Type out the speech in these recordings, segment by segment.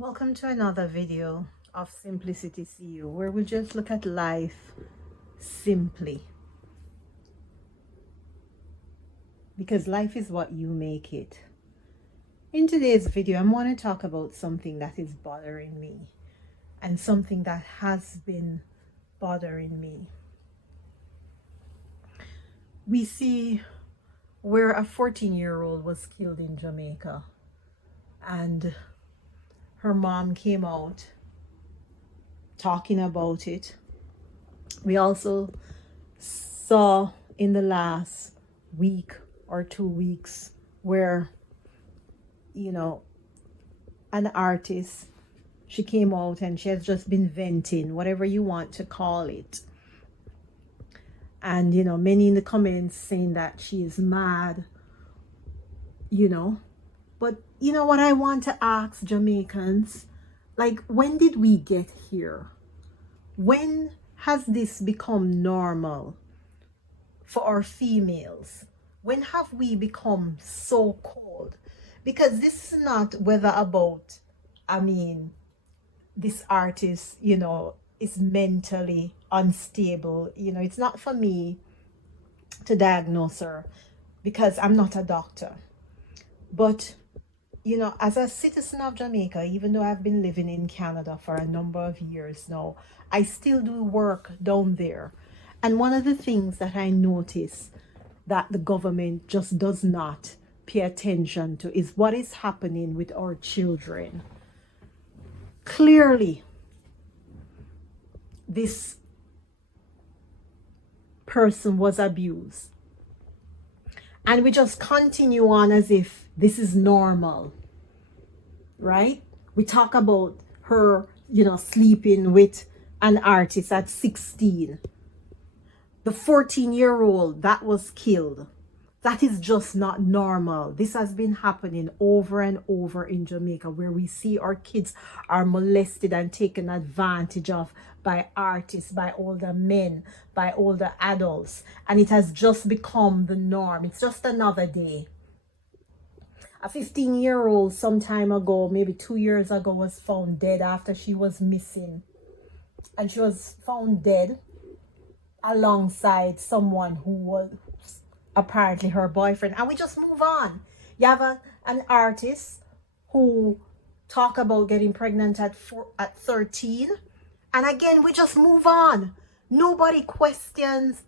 Welcome to another video of Simplicity CEO, where we just look at life simply. Because life is what you make it. In today's video, I'm going to talk about something that is bothering me and something that has been bothering me. We see where a 14-year-old was killed in Jamaica, and her mom came out talking about it. We also saw in the last week or 2 weeks where, an artist, she came out and she has just been venting, whatever you want to call it. And, many in the comments saying that she is mad, But what I want to ask Jamaicans, like, when did we get here? When has this become normal for our females? When have we become so cold? Because this is not whether about, this artist, is mentally unstable. It's not for me to diagnose her because I'm not a doctor. But as a citizen of Jamaica, even though I've been living in Canada for a number of years now, I still do work down there. And one of the things that I notice that the government just does not pay attention to is what is happening with our children. Clearly, this person was abused. And we just continue on as if this is normal, right? We talk about her, sleeping with an artist at 16. The 14-year-old that was killed. That is just not normal. This has been happening over and over in Jamaica, where we see our kids are molested and taken advantage of by artists, by older men, by older adults. And it has just become the norm. It's just another day. A 15-year-old some time ago, maybe 2 years ago, was found dead after she was missing. And she was found dead alongside someone who was apparently her boyfriend. And we just move on. You have an artist who talk about getting pregnant at 13. And again, we just move on. Nobody questions,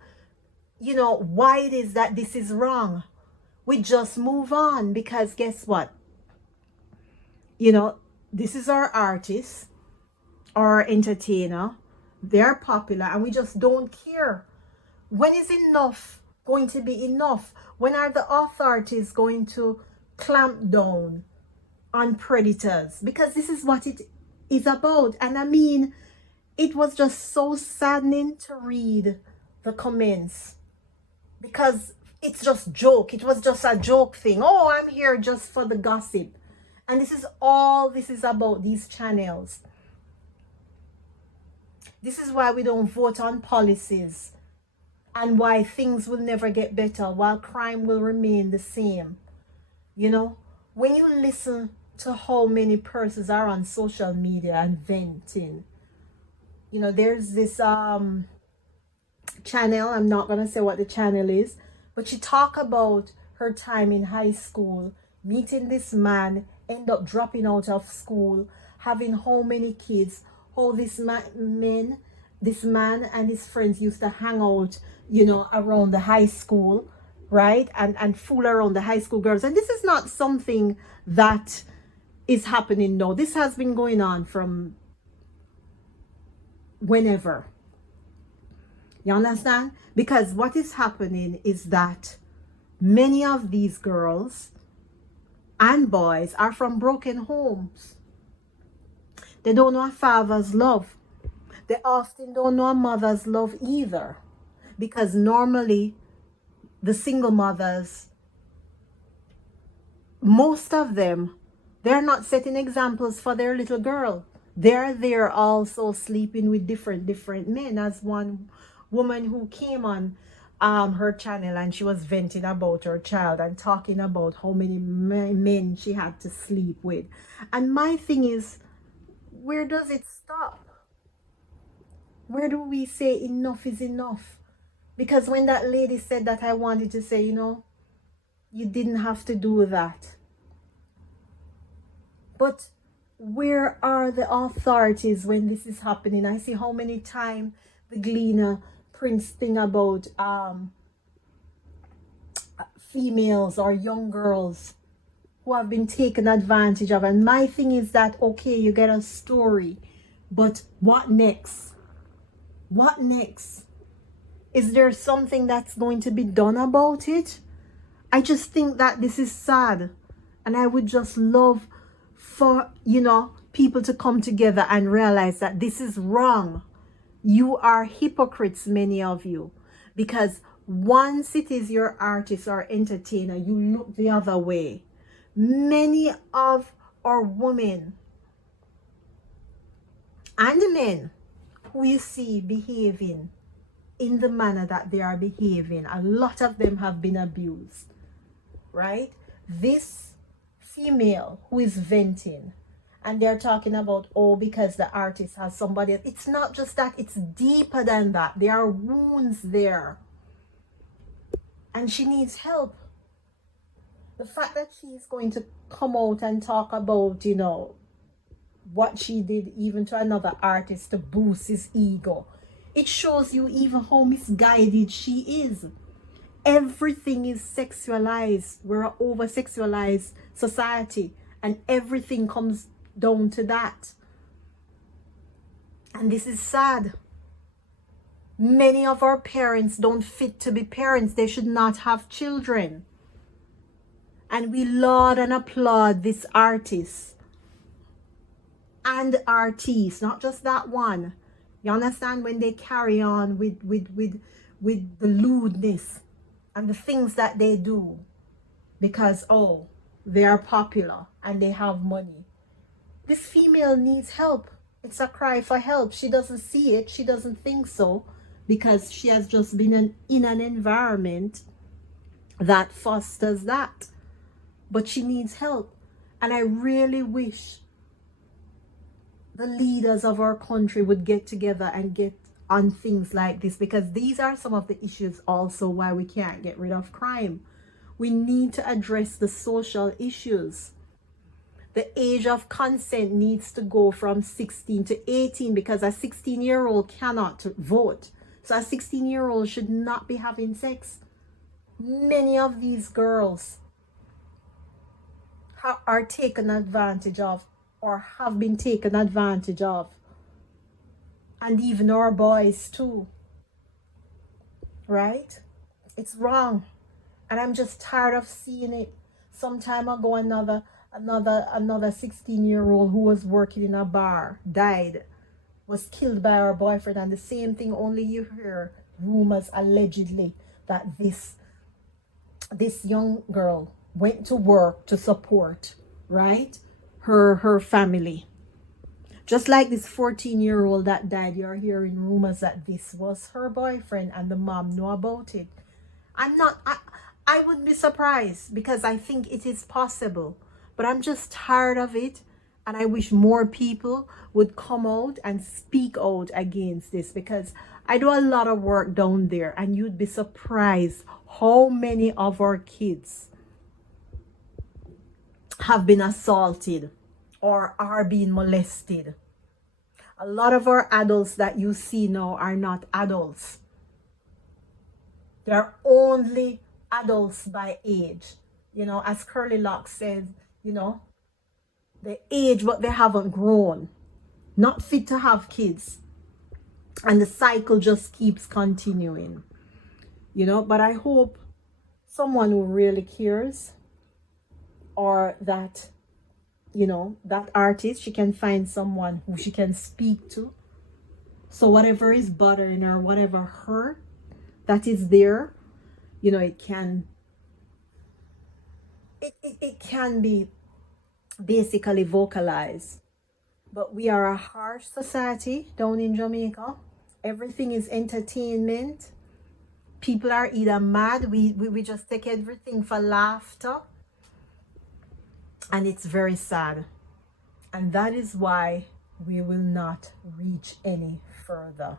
why it is that this is wrong. We just move on because guess what? This is our artist, our entertainer. They're popular and we just don't care. When is enough going to be enough? When are the authorities going to clamp down on predators? Because this is what it is about. And it was just so saddening to read the comments because it's just joke. It was just a joke thing. Oh, I'm here just for the gossip. And this is all this is about, these channels. This is why we don't vote on policies and why things will never get better, while crime will remain the same. When you listen to how many persons are on social media and venting, there's this channel, I'm not going to say what the channel is, but she talk about her time in high school, meeting this man, end up dropping out of school, having how many kids, how this man and his friends used to hang out, around the high school, right? And fool around the high school girls. And this is not something that is happening now. This has been going on from whenever. You understand? Because what is happening is that many of these girls and boys are from broken homes. They don't know a father's love. They often don't know a mother's love either. Because normally the single mothers, most of them, they're not setting examples for their little girl. They're there also sleeping with different men, as one woman who came on her channel and she was venting about her child and talking about how many men she had to sleep with. And my thing is, where does it stop? Where do we say enough is enough? Because when that lady said that, I wanted to say, you didn't have to do that. But where are the authorities when this is happening? I see how many times the Gleaner prints thing about females or young girls who have been taken advantage of. And my thing is that, okay, you get a story, but what next? What next? Is there something that's going to be done about it? I just think that this is sad. And I would just love for, people to come together and realize that this is wrong. You are hypocrites, many of you. Because once it is your artist or entertainer, you look the other way. Many of our women and men who you see behaving in the manner that they are behaving, a lot of them have been abused, right? This female who is venting, and they're talking about, because the artist has somebody else. It's not just that, it's deeper than that. There are wounds there. And she needs help. The fact that she's going to come out and talk about, what she did even to another artist to boost his ego, it shows you even how misguided she is. Everything is sexualized. We're an over-sexualized society, and everything comes down to that. And this is sad. Many of our parents don't fit to be parents. They should not have children. And we laud and applaud this artist and artists, not just that one. You understand? When they carry on with the lewdness and the things that they do because, they are popular and they have money. This female needs help. It's a cry for help. She doesn't see it. She doesn't think so because she has just been in an environment that fosters that. But she needs help. And I really wish the leaders of our country would get together and get on things like this, because these are some of the issues also why we can't get rid of crime. We need to address the social issues. The age of consent needs to go from 16 to 18 because a 16-year-old cannot vote. So a 16-year-old should not be having sex. Many of these girls are taken advantage of or have been taken advantage of. And even our boys too. Right? It's wrong. And I'm just tired of seeing it. Some time ago, another 16-year-old who was working in a bar died, was killed by her boyfriend. And the same thing, only you hear rumors allegedly that this young girl went to work to support, right, her family. Just like this 14-year-old that died, you're hearing rumors that this was her boyfriend and the mom knew about it. I wouldn't be surprised because I think it is possible. But I'm just tired of it. And I wish more people would come out and speak out against this, because I do a lot of work down there and you'd be surprised how many of our kids have been assaulted or are being molested. A lot of our adults that you see now are not adults. They're only adults by age. As Curly Lock says, they age but they haven't grown. Not fit to have kids. And the cycle just keeps continuing. But I hope someone who really cares, or that, that artist, she can find someone who she can speak to. So whatever is bothering her, whatever hurt that is there, it can be basically vocalized. But we are a harsh society down in Jamaica. Everything is entertainment. People are either mad, we just take everything for laughter. And it's very sad. And that is why we will not reach any further.